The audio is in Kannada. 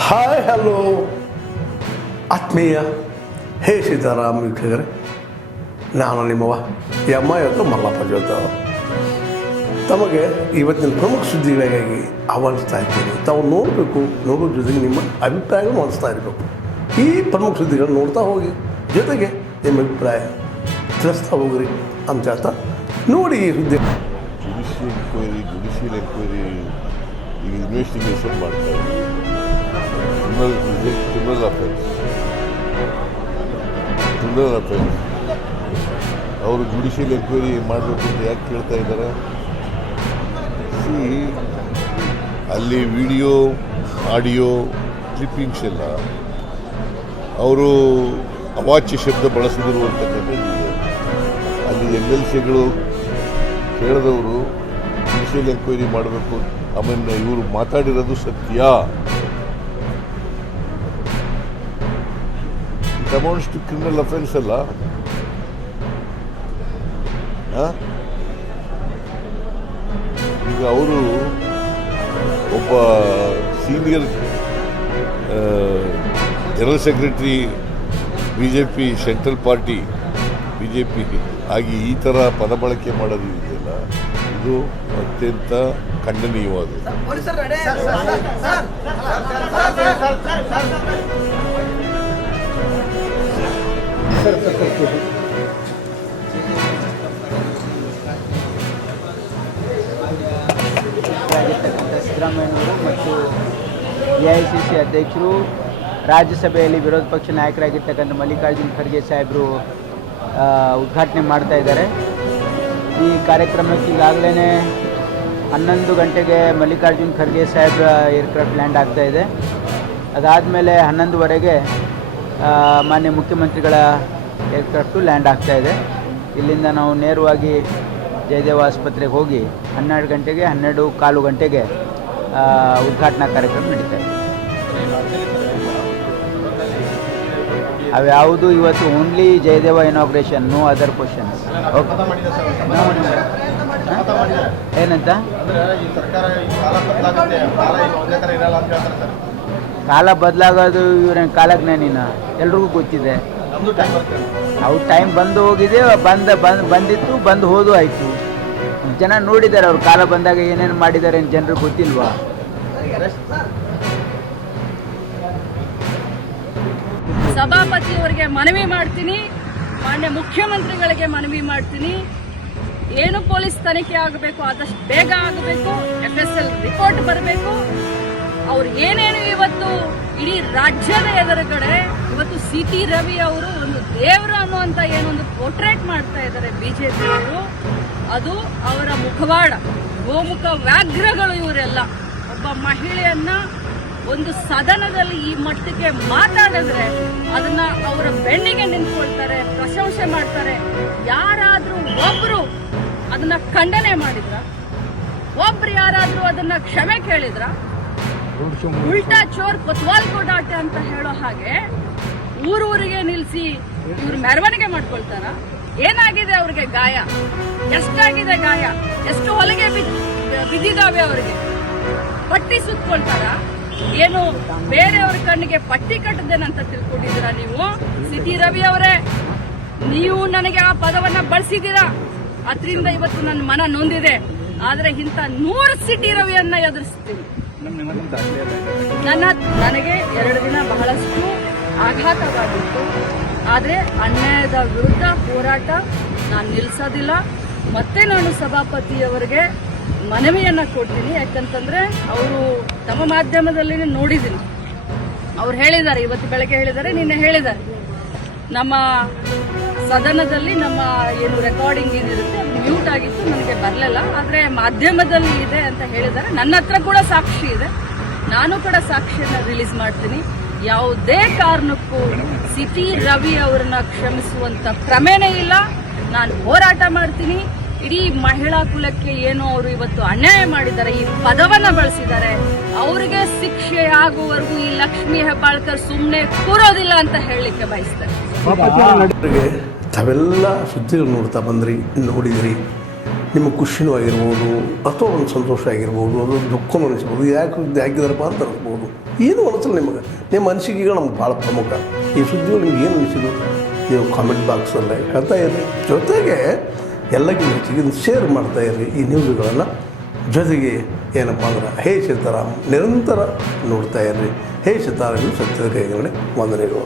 ಹಾಯ್ ಹಲೋ ಆತ್ಮೀಯ ಹೇ ಸೀತಾರಾಮ್ ವೀಕ್ಷಕರೇ, ನಾನು ನಿಮ್ಮವ ಇವತ್ತು ಮಲ್ಲಪ್ಪ ಜೋತ ತಮಗೆ ಇವತ್ತಿನ ಪ್ರಮುಖ ಸುದ್ದಿಗಳಿಗಾಗಿ ಆಹ್ವಾನಿಸ್ತಾ ಇದ್ದೀನಿ. ತಾವು ನೋಡಬೇಕು, ನೋಡೋ ಜೊತೆಗೆ ನಿಮ್ಮ ಅಭಿಪ್ರಾಯಗಳು ಮಾಡಿಸ್ತಾ ಇರಬೇಕು. ಈ ಪ್ರಮುಖ ಸುದ್ದಿಗಳನ್ನು ನೋಡ್ತಾ ಹೋಗಿ, ಜೊತೆಗೆ ನಿಮ್ಮ ಅಭಿಪ್ರಾಯ ತಿಳಿಸ್ತಾ ಹೋಗ್ರಿ ಅಂತ ಹೇಳ್ತಾ ನೋಡಿ ಈ ಸುದ್ದಿ. ಜುಡಿಷಿಯಲ್ ಎಂಕ್ವೈರಿ ಈಗ ಇನ್ವೆಸ್ಟಿಗೇಷನ್ ಮಾಡ್ತಾ ಇದ್ದೀವಿ. ಕ್ರಿಮಿನಲ್ ಅಫೆನ್ಸ್ ಅವರು ಜುಡಿಷಿಯಲ್ ಎಂಕ್ವೈರಿ ಮಾಡಬೇಕು ಅಂತ ಯಾಕೆ ಕೇಳ್ತಾ ಇದ್ದಾರೆ? ಅಲ್ಲಿ ವಿಡಿಯೋ ಆಡಿಯೋ ಕ್ಲಿಪ್ಪಿಂಗ್ಸ್ ಎಲ್ಲ ಅವರು ಅವಾಚ್ಯ ಶಬ್ದ ಬಳಸಿದರು ಅಂತಕ್ಕಂಥದ್ದು ಅಲ್ಲಿ MLCಗಳು ಕೇಳಿದವರು ಜುಡಿಷಿಯಲ್ ಎಂಕ್ವೈರಿ ಮಾಡಬೇಕು. ಆಮೇಲೆ ಇವರು ಮಾತಾಡಿರೋದು ಸತ್ಯ. It amounts to criminal offence ಅಲ್ಲ. ಈಗ ಅವರು ಒಬ್ಬ senior general secretary BJP central party BJP ಆಗಿ ಈ ಥರ ಪದ ಬಳಕೆ ಮಾಡೋದು ಇದೆಯಲ್ಲ, ಇದು ಅತ್ಯಂತ ಖಂಡನೀಯವಾದದ್ದು. ಸಿದ್ದರಾಮಯ್ಯನವರು ಮತ್ತು AICC ಅಧ್ಯಕ್ಷರು, ರಾಜ್ಯಸಭೆಯಲ್ಲಿ ವಿರೋಧ ಪಕ್ಷ ನಾಯಕರಾಗಿರ್ತಕ್ಕಂಥ ಮಲ್ಲಿಕಾರ್ಜುನ್ ಖರ್ಗೆ ಸಾಹೇಬರು ಉದ್ಘಾಟನೆ ಮಾಡ್ತಾ ಇದ್ದಾರೆ. ಈ ಕಾರ್ಯಕ್ರಮಕ್ಕೆ ಈಗಾಗಲೇ 11 ಗಂಟೆಗೆ ಮಲ್ಲಿಕಾರ್ಜುನ್ ಖರ್ಗೆ ಸಾಹೇಬ್ರ ಏರ್ಕ್ರಾಫ್ಟ್ ಲ್ಯಾಂಡ್ ಆಗ್ತಾ ಇದೆ. ಅದಾದಮೇಲೆ 11:15 ಮಾನ್ಯ ಮುಖ್ಯಮಂತ್ರಿಗಳ ಏರ್ಕ್ರಾಫ್ಟು ಲ್ಯಾಂಡ್ ಆಗ್ತಾ ಇದೆ. ಇಲ್ಲಿಂದ ನಾವು ನೇರವಾಗಿ ಜಯದೇವ ಆಸ್ಪತ್ರೆಗೆ ಹೋಗಿ 12 ಗಂಟೆಗೆ 12:15 ಗಂಟೆಗೆ ಉದ್ಘಾಟನಾ ಕಾರ್ಯಕ್ರಮ ನಡೀತಾ ಇದೆ. ಅವ್ಯಾವುದು ಇವತ್ತು only Jayadeva inauguration, no other questions. ಏನಂತ ಕಾಲ ಬದಲಾಗೋದು ಇವ್ರೇನು ಕಾಲಜ್ಞಾನಿನ? ಎಲ್ರಿಗೂ ಗೊತ್ತಿದೆ. ಅವ್ರ ಟೈಮ್ ಬಂದು ಹೋಗಿದೆ, ಬಂದಿತ್ತು, ಬಂದು ಹೋದು ಆಯಿತು. ಜನ ನೋಡಿದ್ದಾರೆ, ಅವ್ರು ಕಾಲ ಬಂದಾಗ ಏನೇನು ಮಾಡಿದ್ದಾರೆ ಅಂತ ಜನರಿಗೆ ಗೊತ್ತಿಲ್ವಾ? ಸಭಾಪತಿಯವರಿಗೆ ಮನವಿ ಮಾಡ್ತೀನಿ, ಮಾನ್ಯ ಮುಖ್ಯಮಂತ್ರಿಗಳಿಗೆ ಮನವಿ ಮಾಡ್ತೀನಿ. ಏನು ಪೊಲೀಸ್ ತನಿಖೆ ಆಗಬೇಕು ಆದಷ್ಟು ಬೇಗ ಆಗಬೇಕು. FSL ರಿಪೋರ್ಟ್ ಬರಬೇಕು. ಅವ್ರು ಏನೇನು ಇವತ್ತು ಇಡೀ ರಾಜ್ಯದ ಎದುರುಗಡೆ ಇವತ್ತು CT ರವಿ ಅವರು ಒಂದು ದೇವರು ಅನ್ನುವಂತ ಏನೊಂದು ಪೋರ್ಟ್ರೇಟ್ ಮಾಡ್ತಾ ಇದ್ದಾರೆ BJP ಅವರು, ಅದು ಅವರ ಮುಖವಾಡ, ಗೋಮುಖ ವ್ಯಾಘ್ರಗಳು ಇವರೆಲ್ಲ. ಒಬ್ಬ ಮಹಿಳೆಯನ್ನ ಒಂದು ಸದನದಲ್ಲಿ ಈ ಮಟ್ಟಕ್ಕೆ ಮಾತಾಡಿದ್ರೆ ಅದನ್ನ ಅವರ ಬೆನ್ನಿಗೆ ನಿಂತ್ಕೊಳ್ತಾರೆ, ಪ್ರಶಂಸೆ ಮಾಡ್ತಾರೆ. ಯಾರಾದ್ರೂ ಒಬ್ರು ಅದನ್ನ ಖಂಡನೆ ಮಾಡಿದ್ರ? ಒಬ್ರು ಯಾರಾದ್ರೂ ಅದನ್ನ ಕ್ಷಮೆ ಕೇಳಿದ್ರ? ಉಲ್ಟಾ ಚೋರ್ ಕೊತ್ವಾಲ್ ಕೋಡಾಟೆ ಅಂತ ಹೇಳೋ ಹಾಗೆ ಊರೂರಿಗೆ ನಿಲ್ಸಿ ಇವ್ರು ಮೆರವಣಿಗೆ ಮಾಡ್ಕೊಳ್ತಾರ. ಏನಾಗಿದೆ ಅವ್ರಿಗೆ ಗಾಯ? ಎಷ್ಟಾಗಿದೆ ಗಾಯ? ಎಷ್ಟು ಹೊಲಿಗೆ ಬಿದ್ದಿದಾವೆ ಅವರಿಗೆ? ಪಟ್ಟಿ ಸುತ್ಕೊಳ್ತಾರ? ಏನು ಬೇರೆಯವ್ರ ಕಣ್ಣಿಗೆ ಪಟ್ಟಿ ಕಟ್ಟದೇನಂತ ತಿಳ್ಕೊಂಡಿದ್ದೀರಾ ನೀವು? CT ರವಿ ಅವರೇ, ನೀವು ನನಗೆ ಆ ಪದವನ್ನ ಬಳಸಿದ್ದೀರಾ, ಅದರಿಂದ ಇವತ್ತು ನನ್ನ ಮನ ನೊಂದಿದೆ. ಆದ್ರೆ ಇಂಥ 100 CT ರವಿಯನ್ನ ಎದುರಿಸ್ತೀನಿ. ನನಗೆ 2 ದಿನ ಬಹಳಷ್ಟು ಆಘಾತವಾಗಿತ್ತು. ಆದರೆ ಅನ್ಯಾಯದ ವಿರುದ್ಧ ಹೋರಾಟ ನಾನು ನಿಲ್ಲಿಸೋದಿಲ್ಲ. ಮತ್ತೆ ನಾನು ಸಭಾಪತಿಯವರಿಗೆ ಮನವಿಯನ್ನ ಕೊಡ್ತೀನಿ. ಯಾಕಂತಂದ್ರೆ ಅವರು ತಮ್ಮ ಮಾಧ್ಯಮದಲ್ಲಿ ನೋಡಿದ್ದೀನಿ, ಅವ್ರು ಹೇಳಿದ್ದಾರೆ, ಇವತ್ತು ಬೆಳಗ್ಗೆ ಹೇಳಿದ್ದಾರೆ, ನಿನ್ನೆ ಹೇಳಿದ್ದಾರೆ, ನಮ್ಮ ಸದನದಲ್ಲಿ ನಮ್ಮ ಏನು ರೆಕಾರ್ಡಿಂಗ್ ಏನಿರುತ್ತೆ ಅದು ಮ್ಯೂಟ್ ಆಗಿತ್ತು, ನನಗೆ ಬರಲಿಲ್ಲ, ಆದರೆ ಮಾಧ್ಯಮದಲ್ಲಿ ಇದೆ ಅಂತ ಹೇಳಿದ್ದಾರೆ. ನನ್ನ ಹತ್ರ ಕೂಡ ಸಾಕ್ಷಿ ಇದೆ, ನಾನು ಕೂಡ ಸಾಕ್ಷಿಯನ್ನು ರಿಲೀಸ್ ಮಾಡ್ತೀನಿ. ಯಾವುದೇ ಕಾರಣಕ್ಕೂ CT ರವಿ ಅವರನ್ನ ಕ್ಷಮಿಸುವಂತ ಕ್ರಮೇನೇ ಇಲ್ಲ. ನಾನು ಹೋರಾಟ ಮಾಡ್ತೀನಿ. ಇಡೀ ಮಹಿಳಾ ಕುಲಕ್ಕೆ ಏನು ಅವರು ಇವತ್ತು ಅನ್ಯಾಯ ಮಾಡಿದ್ದಾರೆ, ಈ ಪದವನ್ನ ಬಳಸಿದ್ದಾರೆ, ಅವರಿಗೆ ಶಿಕ್ಷೆ ಆಗುವವರೆಗೂ ಈ ಲಕ್ಷ್ಮೀ ಹೆಬ್ಬಾಳ್ಕರ್ ಸುಮ್ಮನೆ ಕೂರೋದಿಲ್ಲ ಅಂತ ಹೇಳಲಿಕ್ಕೆ ಬಯಸ್ತಾರೆ. ತಾವೆಲ್ಲ ಸುದ್ದಿಗಳು ನೋಡ್ತಾ ಬಂದ್ರಿ, ನೋಡಿದ್ರಿ. ನಿಮಗೆ ಖುಷಿನೂ ಆಗಿರ್ಬೋದು ಅಥವಾ ಒಂದು ಸಂತೋಷ ಆಗಿರ್ಬೋದು ಅದು ದುಃಖನೂ ಅನಿಸ್ಬೋದು, ಯಾಕೆ ಹಾಕಿದಾರಪ್ಪ ಅಂತ ಅನಿಸ್ಬೋದು, ಏನು ಅನಿಸಲ್ಲ ನಿಮಗೆ. ನಿಮ್ಮ ಅನಿಸಿಕೆಗಳು ನಮ್ಗೆ ಭಾಳ ಪ್ರಮುಖ. ಈ ಸುದ್ದಿಗಳು ನಿಮ್ಗೆ ಏನು ಅನಿಸಿದ್ದು ನೀವು ಕಾಮೆಂಟ್ ಬಾಕ್ಸಲ್ಲೇ ಹೇಳ್ತಾ ಇರ್ರಿ. ಜೊತೆಗೆ ಎಲ್ಲಕ್ಕಿಂತ ಹೆಚ್ಚಿಗೆ ಶೇರ್ ಮಾಡ್ತಾ ಇರ್ರಿ ಈ ನ್ಯೂಸ್ಗಳನ್ನು. ಜೊತೆಗೆ ಏನಪ್ಪ ಅಂದ್ರೆ ಹೇ ಸೀತಾರಾಮ್ ನಿರಂತರ ನೋಡ್ತಾ ಇರ್ರಿ. ಹೇ ಸೀತಾರಾಮ್ ಸತ್ಯದ ಕೈಗಳೇ ವಂದನೆಗಳು.